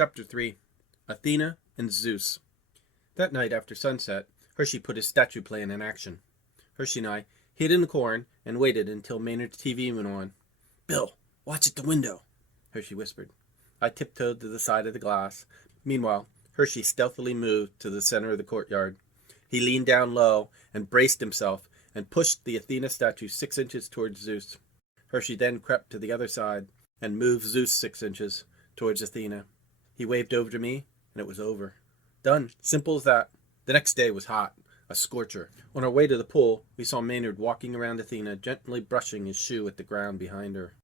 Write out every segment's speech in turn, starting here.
Chapter 3. Athena and Zeus. That night after sunset, Hershey put his statue plan in action. Hershey and I hid in the corn and waited until Maynard's TV went on. "Bill, watch at the window," Hershey whispered. I tiptoed to the side of the glass. Meanwhile, Hershey stealthily moved to the center of the courtyard. He leaned down low and braced himself and pushed the Athena statue 6 inches towards Zeus. Hershey then crept to the other side and moved Zeus 6 inches towards Athena. He waved over to me, and it was over. Done. Simple as that. The next day was hot, a scorcher. On our way to the pool, we saw Maynard walking around Athena, gently brushing his shoe at the ground behind her.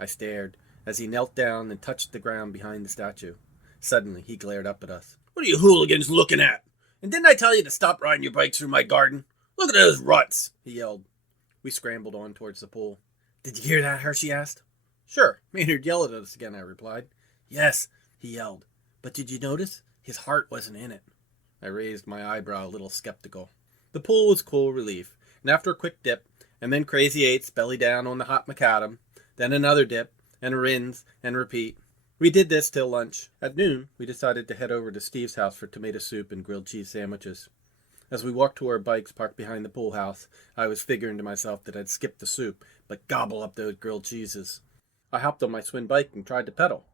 I stared as he knelt down and touched the ground behind the statue. Suddenly, he glared up at us. "What are you hooligans looking at? And didn't I tell you to stop riding your bikes through my garden? Look at those ruts," he yelled. We scrambled on towards the pool. "Did you hear that?" Hershey asked. "Sure." Maynard yelled at us again, I replied. "Yes," he yelled. "But did you notice? His heart wasn't in it." I raised my eyebrow a little skeptical. The pool was cool relief, and after a quick dip, and then Crazy Eights belly down on the hot macadam, then another dip, and a rinse, and repeat. We did this till lunch. At noon, we decided to head over to Steve's house for tomato soup and grilled cheese sandwiches. As we walked to our bikes parked behind the pool house, I was figuring to myself that I'd skip the soup, but gobble up those grilled cheeses. I hopped on my swing bike and tried to pedal.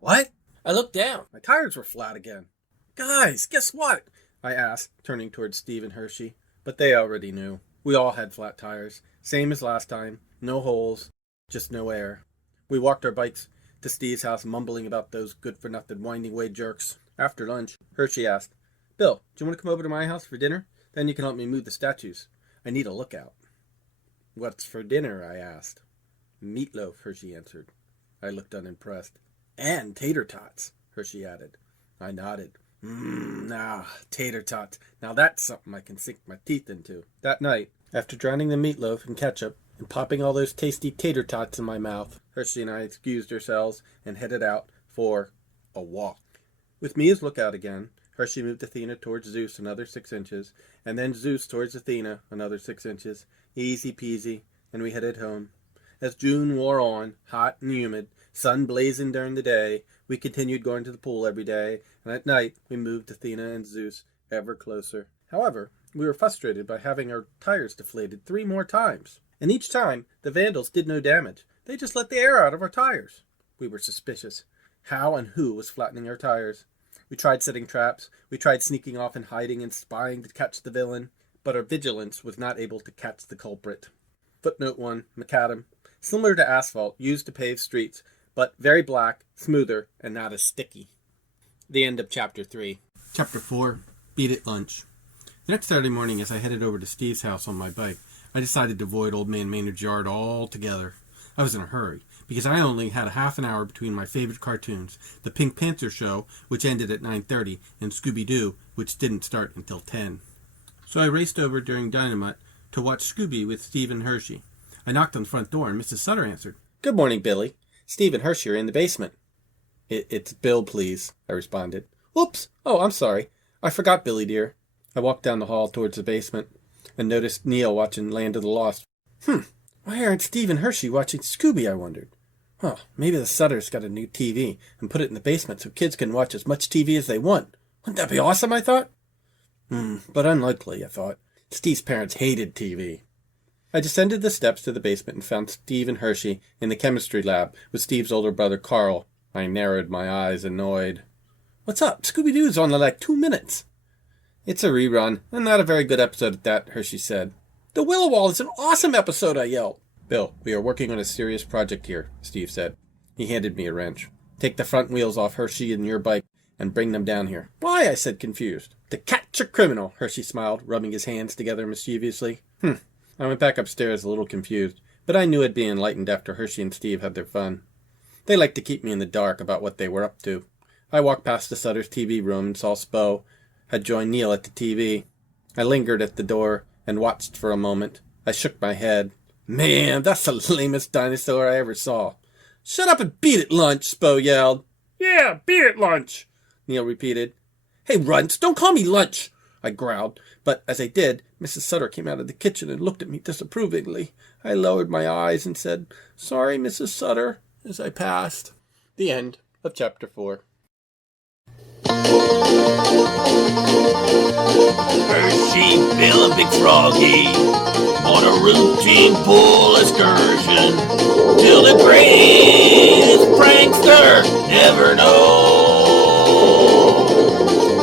What? I looked down. My tires were flat again. "Guys, guess what?" I asked, turning towards Steve and Hershey. But they already knew. We all had flat tires. Same as last time. No holes. Just no air. We walked our bikes to Steve's house, mumbling about those good-for-nothing winding way jerks. After lunch, Hershey asked, "Bill, do you want to come over to my house for dinner? Then you can help me move the statues. I need a lookout." "What's for dinner?" I asked. "Meatloaf," Hershey answered. I looked unimpressed. "And tater tots," Hershey added. I nodded. Tater tots. Now that's something I can sink my teeth into." That night, after drowning the meatloaf in ketchup and popping all those tasty tater tots in my mouth, Hershey and I excused ourselves and headed out for a walk. With me as lookout again, Hershey moved Athena towards Zeus another 6 inches, and then Zeus towards Athena another 6 inches. Easy peasy, and we headed home. As June wore on, hot and humid, sun blazing during the day, we continued going to the pool every day, and at night we moved Athena and Zeus ever closer. However, we were frustrated by having our tires deflated 3 more times, and each time the vandals did no damage. They just let the air out of our tires. We were suspicious. How and who was flattening our tires? We tried setting traps, we tried sneaking off and hiding and spying to catch the villain, but our vigilance was not able to catch the culprit. Footnote 1, macadam. Similar to asphalt, used to pave streets, but very black, smoother, and not as sticky. The end of Chapter 3. Chapter 4. Beat at Lunch. The next Saturday morning, as I headed over to Steve's house on my bike, I decided to avoid Old Man Maynard's yard altogether. I was in a hurry, because I only had a half an hour between my favorite cartoons, the Pink Panther show, which ended at 9:30, and Scooby-Doo, which didn't start until 10. So I raced over during Dynamite to watch Scooby with Steve and Hershey. I knocked on the front door, and Mrs. Sutter answered. "Good morning, Billy. Steve and Hershey are in the basement." It's Bill, please," I responded. "Whoops! Oh, I'm sorry. I forgot, Billy dear." I walked down the hall towards the basement and noticed Neil watching Land of the Lost. Why aren't Steve and Hershey watching Scooby, I wondered. Maybe the Sutters got a new TV and put it in the basement so kids can watch as much TV as they want. Wouldn't that be awesome, I thought? But unlikely, I thought. Steve's parents hated TV. I descended the steps to the basement and found Steve and Hershey in the chemistry lab with Steve's older brother, Carl. I narrowed my eyes, annoyed. "What's up? Scooby-Doo's on in like 2 minutes. "It's a rerun, and not a very good episode at that," Hershey said. "The Willow Wall is an awesome episode," I yelled. "Bill, we are working on a serious project here," Steve said. He handed me a wrench. "Take the front wheels off Hershey and your bike and bring them down here." "Why?" I said, confused. "To catch a criminal," Hershey smiled, rubbing his hands together mischievously. I went back upstairs a little confused, but I knew I'd be enlightened after Hershey and Steve had their fun. They liked to keep me in the dark about what they were up to. I walked past the Sutter's TV room and saw Spo had joined Neil at the TV. I lingered at the door and watched for a moment. I shook my head. "Man, that's the lamest dinosaur I ever saw." "Shut up and beat it, Lunch," Spo yelled. "Yeah, beat it, Lunch," Neil repeated. "Hey, Runts, don't call me Lunch," I growled, but as I did, Mrs. Sutter came out of the kitchen and looked at me disapprovingly. I lowered my eyes and said, "Sorry, Mrs. Sutter," as I passed. The end of Chapter 4. Hershey, Bill, and Big Froggy on a routine pool excursion till the greatest prankster ever known.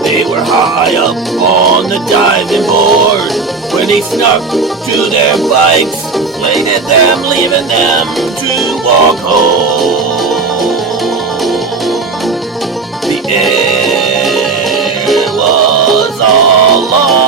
They were high up on the diving board when they snuck to their bikes, flated them, leaving them to walk home. The air was all lost.